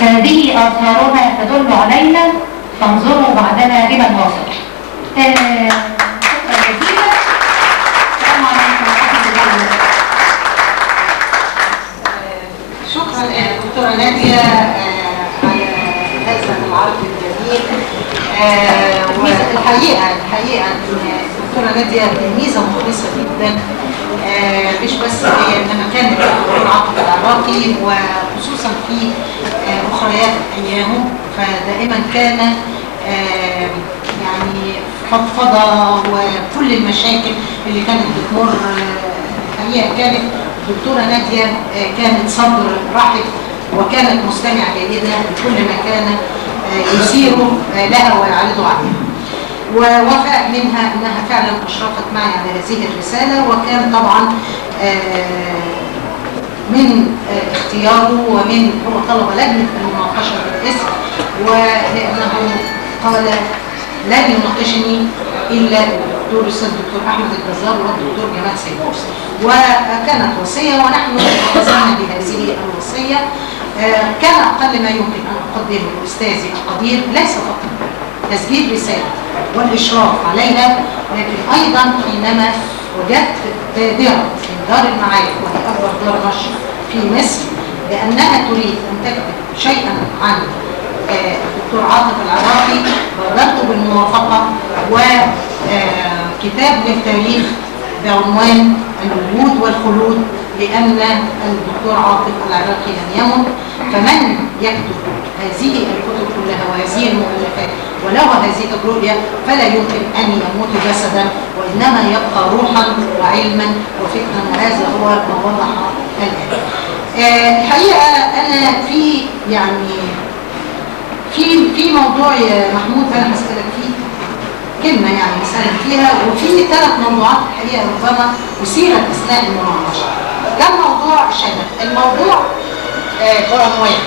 هذه آثارها تدل علينا، فانظروا بعدنا لمن وصل. شكرا جزيلا. السلام عليكم ورحمة الله وبركاته. شكرا دكتورة نادية على هذا العرض الجميل. والحقيقة الدكتورة نادية ميزة مخلصة جدا، مش بس هي انها كانت دكتور عاطف العراقي، وخصوصا في اخريات ايامه، فدائما كان يعني فضفضة وكل المشاكل اللي كانت بتمر. الحقيقة كانت الدكتورة نادية كانت صدر رحب، وكانت مستمعة جيدة لكل ما كان يثير لها ويعرض عليها. ووفاء منها انها فعلا اشرفت معي على هذه الرسالة، وكان طبعا من اختياره ومن هو طلب لجنة المناقشة بالاسم، ولأنه قال لن يناقشني إلا الأستاذ الدكتور أحمد الجزار والدكتور جمال سيبوس، وكانت وصية ونحن التزمنا بهذه الوصية. كان أقل ما يمكن أن أقدمه لأستاذي القدير ليس فقط تسجيل رسالة والإشراف عليها، لكن أيضا حينما وجدت بادرة من دار المعارف وهي أكبر دار نشر في مصر بأنها تريد أن تكتب شيئا عن الدكتور عاطف العراقي، بادرت بالموافقة وكتاب للتاريخ بعنوان الوجود والخلود، لأن الدكتور عاطف العراقي لم يمت، فمن يكتب هذه الكتب كلها وهذه المؤلفات وله هذه الرؤية فلا يمكن أن يموت جسدا، وإنما يبقى روحا وعلما وفكرا، وهذا هو ما وضح الآن. الحقيقة أنا في موضوع يا محمود أنا هسألك فيه كلمة، يعني مسألة فيها، وفي 3 موضوعات الحقيقة ربما أثيرت أثناء المناقشة. كان موضوع الشهادة، الموضوع بعنوان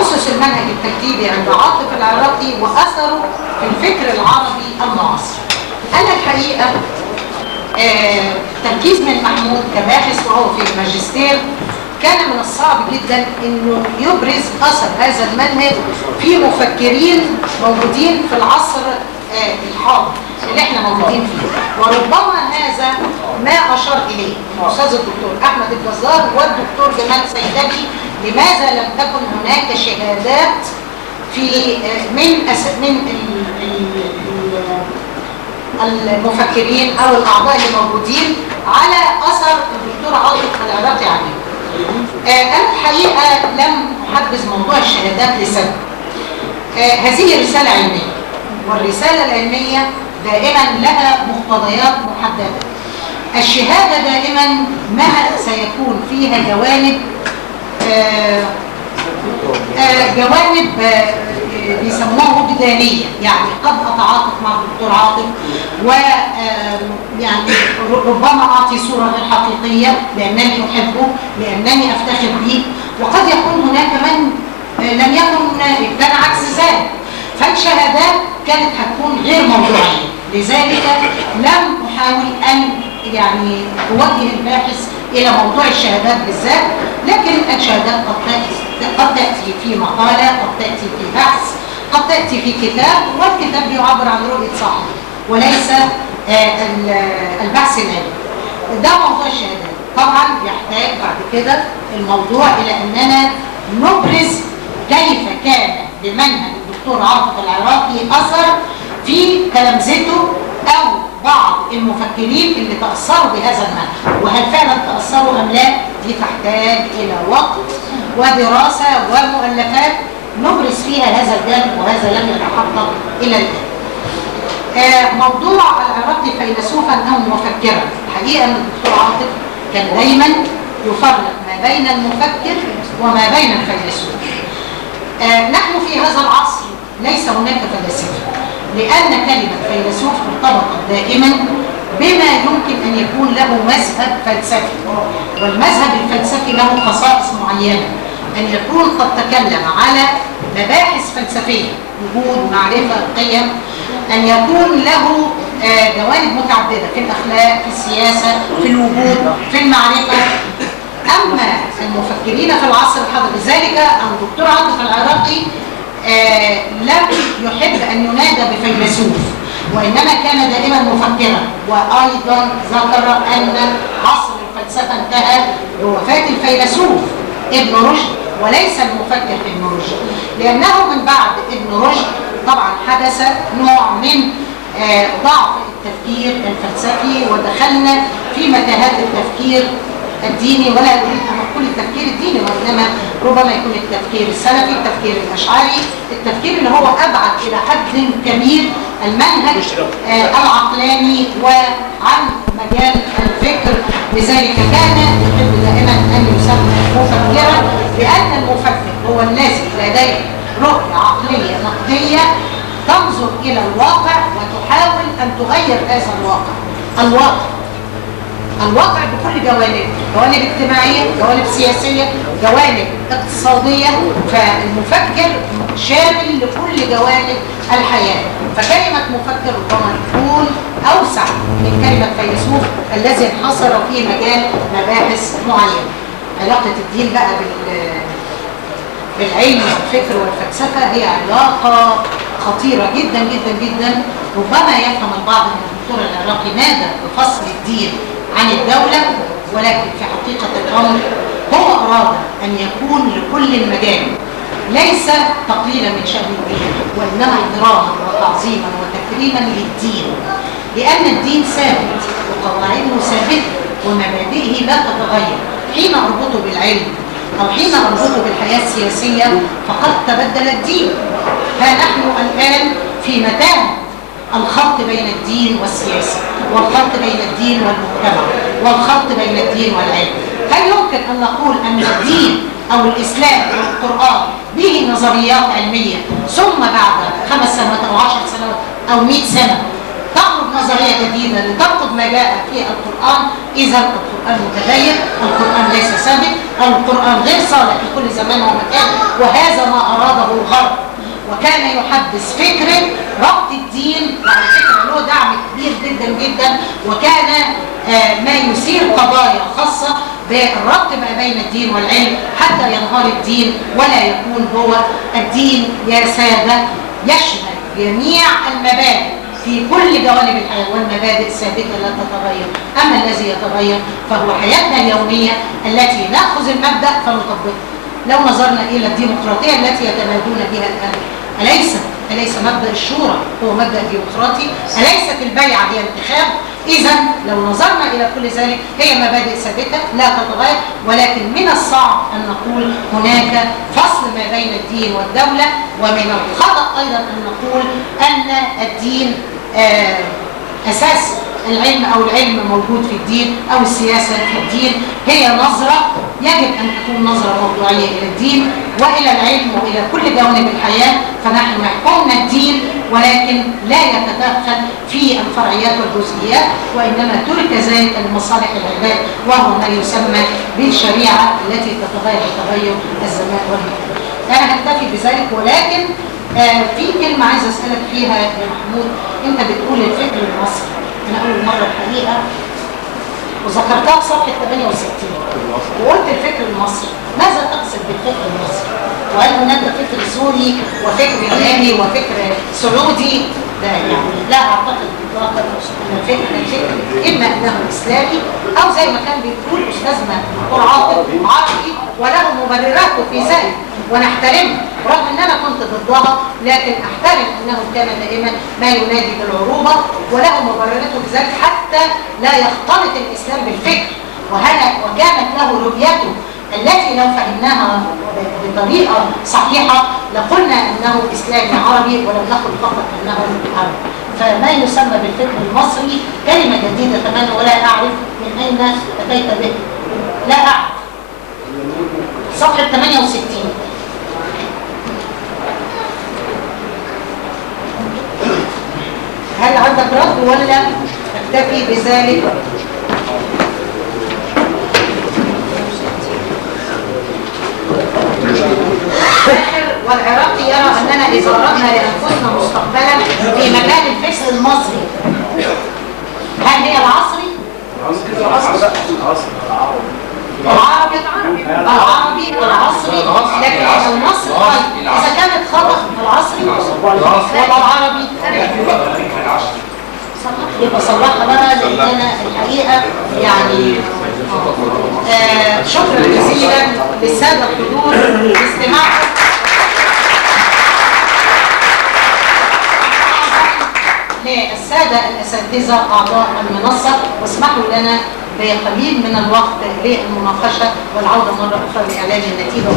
أسس المنهج التكتيبي عند عاطف العراقي وأثره في الفكر العربي المعاصر. أنا الحقيقة تركيز من محمود كباحث وهو في الماجستير كان من الصعب جدا انه يبرز اثر هذا المنهج في مفكرين موجودين في العصر الحاضر اللي احنا موجودين فيه، وربما هذا ما اشار اليه الاستاذ الدكتور احمد الجزار والدكتور جمال سيدبي. لماذا لم تكن هناك شهادات في من المفكرين او الاعضاء اللي موجودين على اثر الدكتور عاطف العراقي عليه؟ أنا الحقيقة لم أحدث موضوع الشهادات لسبب. هذه رسالة علمية، والرسالة العلمية دائما لها مقتضيات محددة. الشهادة دائما ما سيكون فيها جوانب بيسموها وجدانية، يعني قد أتعاطف مع الدكتور عاطف ويعني ربما أعطي صورة غير حقيقية لأنني أحبه، لأنني أفتخر به، وقد يكون هناك من لم يكن كان عكس ذلك، فالشهادات كانت هتكون غير موضوعية. لذلك لم أحاول أن يعني أوجه الباحث إلى موضوع الشهادات بالذات، لكن الشهادات قد تأتي في مقالة، قد تأتي في بحث، قد تأتي في كتاب، والكتاب بيعبر عن رؤية صاحبه وليس البحث العلمي. ده موضوع الشهادات. طبعا يحتاج بعد كده الموضوع إلى أننا نبرز كيف كان لمنهج الدكتور عاطف العراقي أثر في تلامذته أو بعض المفكرين اللي تأثروا بهذا المنهج، وهل فعلا تأثروا أم لا؟ دي تحتاج إلى وقت ودراسة ومؤلفات نبرز فيها هذا الجانب، وهذا لم يتحقق إلى الآن. موضوع العراقي فيلسوفا أو مفكرا، الحقيقة أن الدكتور عاطف كان دايما يفرق ما بين المفكر وما بين الفيلسوف. نحن في هذا العصر ليس هناك فلاسفة، لأن كلمة فيلسوف مرتبطة دائما بما يمكن أن يكون له مذهب فلسفي، والمذهب الفلسفي له خصائص معينة، أن يكون قد تكلم على مباحث فلسفية، وجود، معرفة، قيم، أن يكون له جوانب متعددة في الأخلاق، في السياسة، في الوجود، في المعرفة، أما المفكرين في العصر الحاضر، لذلك الدكتور عاطف العراقي لم يحب أن ينادى بفيلسوف، وإنما كان دائما مفكرا. وأيضا ذكر أن عصر الفلسفة انتهى بوفاة الفيلسوف ابن رشد وليس المفكر ابن رشد، لأنه من بعد ابن رشد طبعا حدث نوع من ضعف التفكير الفلسفي، ودخلنا في متاهات التفكير الديني، ولا أريد أن أقول التفكير الديني وإنما ربما يكون التفكير السلفي، التفكير الأشعري، التفكير اللي هو أبعد إلى حد كبير المنهج العقلاني وعن مجال الفكر. لذلك كان يحب دائما أن يسمى مفكرا، لأن المفكر هو الذي لديه رؤية عقلية نقدية تنظر إلى الواقع وتحاول أن تغير هذا الواقع بكل جوانب اجتماعية، جوانب سياسية، جوانب اقتصادية. فالمفكر شامل لكل جوانب الحياة. فكلمة مفكر ربما تكون أوسع من كلمة فيلسوف الذي انحصر في مجال مباحث معينة. علاقة الدين بقى بالعلم والفكر والفلسفة هي علاقة خطيرة جدا جدا جدا. ربما يفهم البعض أن الدكتور العراقي نادى بفصل الدين عن الدولة، ولكن في حقيقة الأمر هو أراد أن يكون لكل المجال ليس تقليلا من شأن الدين، وإنما احتراما وتعظيما وتكريما للدين، لأن الدين ثابت وقواعده ثابتة ومبادئه لا تتغير. حين أربطه بالعلم أو حين أربطه بالحياة السياسية فقد تبدل الدين. فنحن الآن في متاهة الخلط بين الدين والسياسة، والخلط بين الدين والمجتمع، والخلط بين الدين والعلم. هل يمكن أن نقول أن الدين أو الإسلام أو القرآن به نظريات علمية ثم بعد 5 سنوات أو 10 سنوات أو 100 سنة تعرض نظرية جديدة لتنقض ما جاء في القرآن؟ إذا القرآن متغير، القرآن ليس ثابت، القرآن غير صالح لكل زمان ومكان، وهذا ما أراده الغرب. وكان يحدث فكرة ربط الدين، وعلى فكرة له دعم كبير جدا جدا، وكان ما يثير قضايا خاصة بالربط ما بين الدين والعلم حتى ينهار الدين ولا يكون هو الدين يا سادة يشمل جميع المبادئ في كل جوانب الحياة، والمبادئ ثابتة لا تتغير. أما الذي يتغير فهو حياتنا اليومية التي نأخذ المبدأ فنطبقه. لو نظرنا إلى الديمقراطية التي يتنادون بها الآن، أليس مبدأ الشورى هو مبدأ ديمقراطي؟ أليست البيعة هي الانتخاب؟ إذا لو نظرنا إلى كل ذلك هي مبادئ ثابتة لا تتغير، ولكن من الصعب أن نقول هناك فصل ما بين الدين والدولة. ومن الخطأ أيضا أن نقول أن الدين أساس العلم أو العلم موجود في الدين أو السياسة في الدين. هي نظرة يجب أن تكون نظرة موضوعية إلى الدين وإلى العلم وإلى كل جوانب الحياة. فنحن يحكمنا الدين ولكن لا يتدخل في الفرعيات والجزئيات، وإنما ترك ذلك لمصالح العباد، وهو ما يسمى بالشريعة التي تتغير بتغير الزمان والمكان. أنا هكتفي بذلك، ولكن في كلمة عايز أسألك فيها يا محمود. أنت بتقول الفكر المصري، أنا أول مرة الحقيقة وذكرتها في صفحة 68 وقلت الفكر المصري. ماذا تقصد بالفكر المصري؟ وهل هناك فكر سوري وفكر ياباني وفكر سعودي؟ لا أعتقد إطلاقا أن الفكر إما أنه إسلامي أو زي ما كان بيقول أستاذنا دكتور عاطف عربي وله مبرراته في ذلك ونحترمها، رغم أن أنا كنت ضدها، لكن أحترم أنه كان دائما ما ينادي بالعروبة وله مبرراته في ذلك حتى لا يختلط الإسلام بالفكر. وكانت له رؤيته التي لو فهمناها بطريقة صحيحة لقلنا أنه إسلامي عربي ولم نقل فقط أنه عربي. فما يسمى بالفكر المصري كلمة جديدة تماما ولا أعرف من أين أتيت به، لا أعرف. صفحة 68. هل عندك رد ولا تكتفي بذلك؟ والعراقي يرى أننا إذا أردنا لأنفسنا مستقبلا في مكان الفكر المصري، هل هي العصري؟ العربي والعصري، لكن النص قال اذا كانت خطأ في العصري ولا العربي يبقى صلحها بقى، لان انا الحقيقه يعني شكرا جزيلا للساده الحضور لاستماعكم للساده الاساتذه اعضاء المنصه، واسمحوا لنا بقليل من الوقت للمناقشه والعوده مره اخرى لاعلان النتيجه.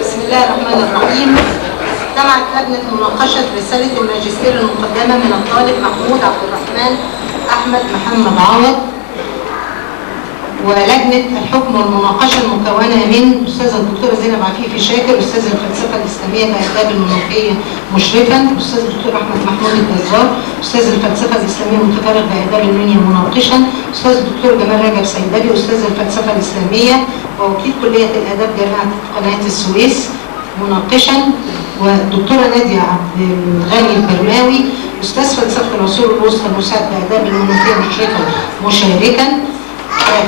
بسم الله الرحمن الرحيم. اجتمعت لجنة مناقشة رسالة الماجستير المقدمة من الطالب محمود عبد الرحمن أحمد محمد عوض، ولجنة الحكم والمناقشة المكونة من الأستاذة الدكتورة زينب عفيفي شاكر، أستاذ الفلسفة الإسلامية بآداب المنوفية مشرفا، الأستاذ الدكتور أحمد محمود الجزار، أستاذ الفلسفة الإسلامية متفرغ بآداب المنيا مناقشا، أستاذ الدكتور جمال رجب سيدبي، أستاذ الفلسفة الإسلامية ووكيل كلية الآداب جامعة قناة السويس مناقشا، والدكتورة نادية عبد الغني البرماوي، أستاذ فلسفة العصور الوسطى المساعد بآداب المنوفية مشرفا مشاركا.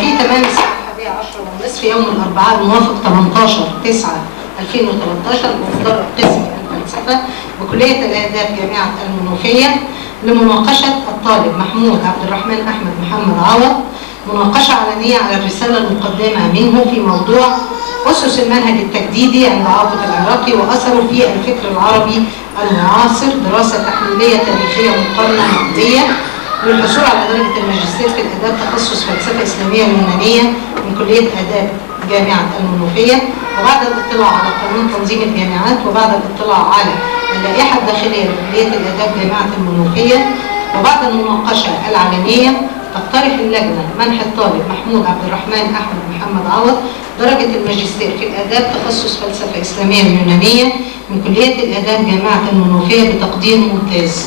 في تمام الساعة 11:30 يوم الأربعاء الموافق 18/9/2013 بمدرج قسم الفلسفة بكلية الآداب جامعة المنوفية لمناقشة الطالب محمود عبد الرحمن أحمد محمد عوض مناقشة علنية على الرسالة المقدمة منه في موضوع أسس المنهج التجديدي عند عاطف العراقي وأثره في الفكر العربي المعاصر، دراسة تحليلية تاريخية مقارنة نقدية، للحصول على درجة الماجستير في الآداب تخصص فلسفة إسلامية يونانية من كلية آداب جامعة المنوفية، وبعد الاطلاع على قانون تنظيم الجامعات وبعد الاطلاع على اللائحة الداخلية لكلية الآداب جامعة المنوفية، وبعد المناقشة العلنية تقترح اللجنة منح الطالب محمود عبد الرحمن أحمد محمد عوض درجة الماجستير في الآداب تخصص فلسفة إسلامية يونانية من كلية الآداب جامعة المنوفية بتقدير ممتاز.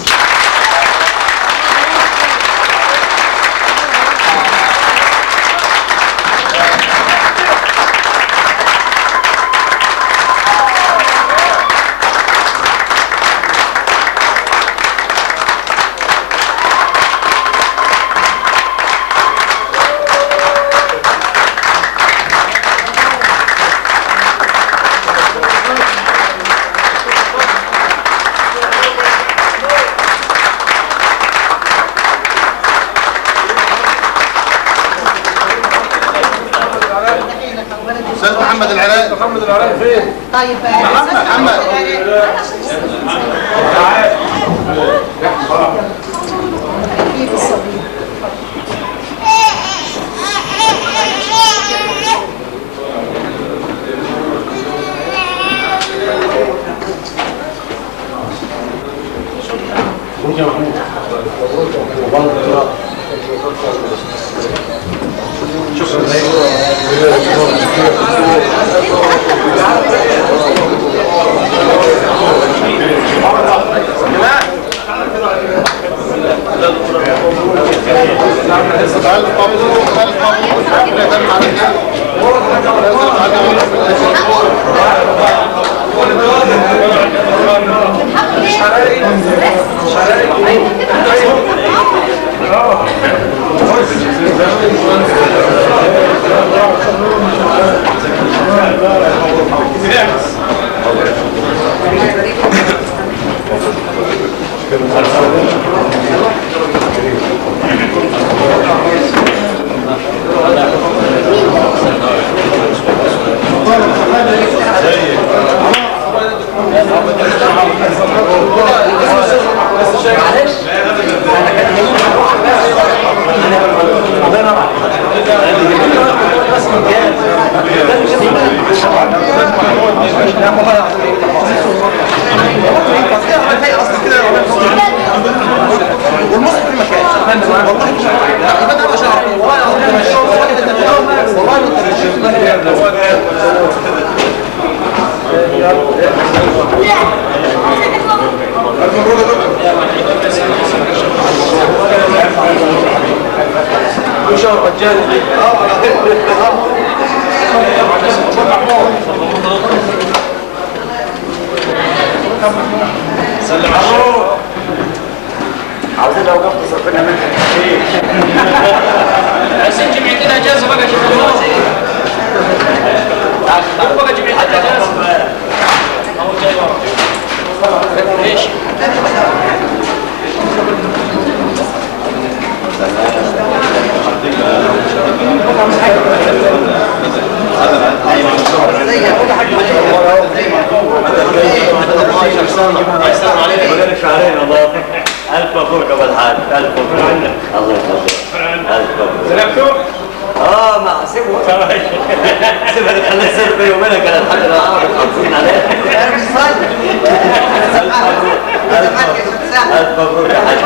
محمد العراقي فين؟ طيب محمد معلش عاوزين لو وقفت صرفنا منك كتير. بس انت جمعتنا اجازه بقى بقى جمعتنا اجازه ليش؟ شهرين والله. ألف مبروك أبو الحاج، ألف مبروك. الله يخليك. ألف مبروك. ما سيبها تخلي يصير بيني وبينك انا لحد الان حاطين عليه. انا مش فاضي. ألف مبروك يا حاج.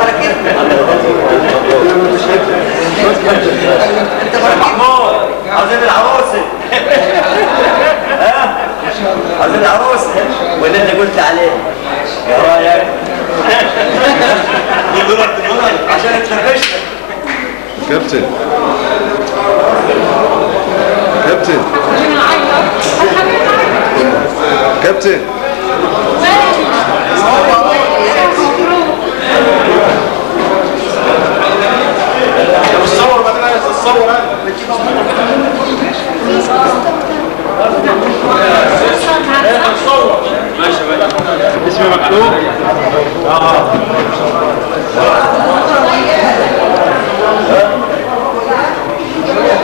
انت محمود عاوزين العروسه. ها؟ عاوزين العروسه واللي انت قلت عليه. يا رايك؟ عشان تنفشت. كابتن كابتن كابتن الصور بدنا الصور اسمي مكتوب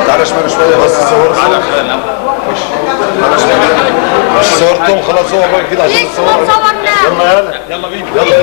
تعالى شمال شويه بس صور مش صورتهم خلاص هو بقى كده عشان الصور يلا يلا يلا بينا يلا